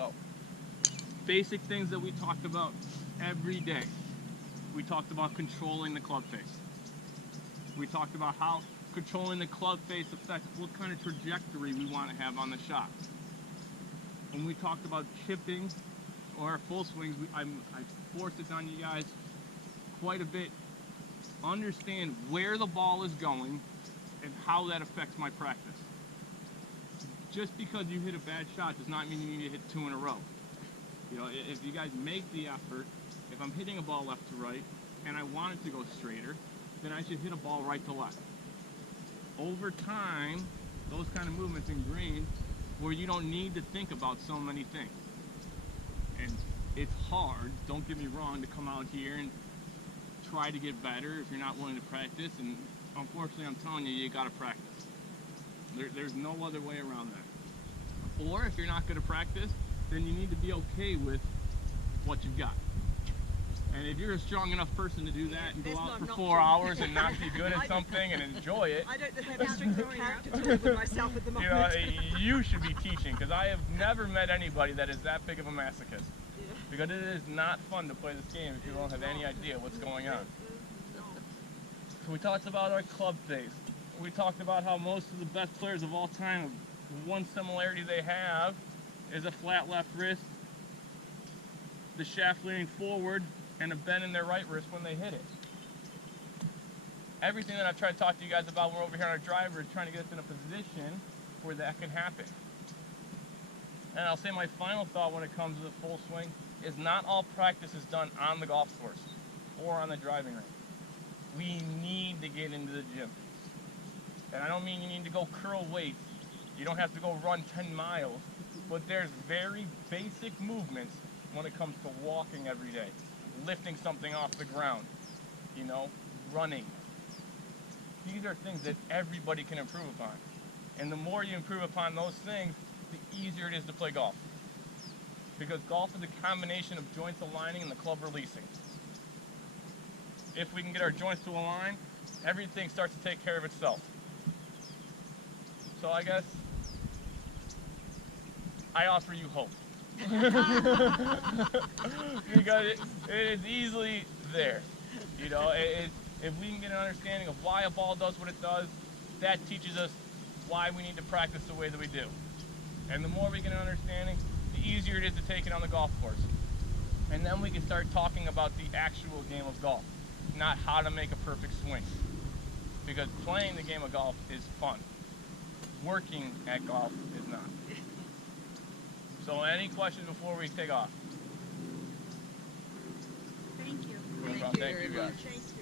So, basic things that we talked about every day. We talked about controlling the club face. We talked about how controlling the club face affects what kind of trajectory we want to have on the shot. When we talked about chipping or full swings, I forced it on you guys quite a bit. Understand where the ball is going and how that affects my practice. Just because you hit a bad shot does not mean you need to hit 2 in a row. You know, if you guys make the effort, if I'm hitting a ball left to right and I want it to go straighter, then I should hit a ball right to left. Over time, those kind of movements in green where you don't need to think about so many things. And it's hard, don't get me wrong, to come out here and try to get better if you're not willing to practice. And unfortunately, I'm telling you, you gotta practice. There's no other way around that. Or if you're not gonna practice, then you need to be okay with what you've got. And if you're a strong enough person to do that and go out for 4 hours and not be good at something and enjoy it, I don't have the strength of character to live with myself at the moment. You should be teaching, because I have never met anybody that is that big of a masochist. Because it is not fun to play this game if you don't have any idea what's going on. So we talked about our club face. We talked about how most of the best players of all time, one similarity they have is a flat left wrist, the shaft leaning forward, and a bend in their right wrist when they hit it. Everything that I've tried to talk to you guys about, we're over here on our driver, is trying to get us in a position where that can happen. And I'll say my final thought when it comes to the full swing is not all practice is done on the golf course or on the driving range. We need to get into the gym. And I don't mean you need to go curl weights. You don't have to go run 10 miles. But there's very basic movements when it comes to walking every day. Lifting something off the ground, you know, running. These are things that everybody can improve upon. And the more you improve upon those things, the easier it is to play golf. Because golf is a combination of joints aligning and the club releasing. If we can get our joints to align, everything starts to take care of itself. So I guess I offer you hope. Because it is easily there. You know, if we can get an understanding of why a ball does what it does, that teaches us why we need to practice the way that we do. And the more we get an understanding, the easier it is to take it on the golf course. And then we can start talking about the actual game of golf, not how to make a perfect swing. Because playing the game of golf is fun. Working at golf is not. So any questions before we take off? Thank you. Thank you guys. Thank you.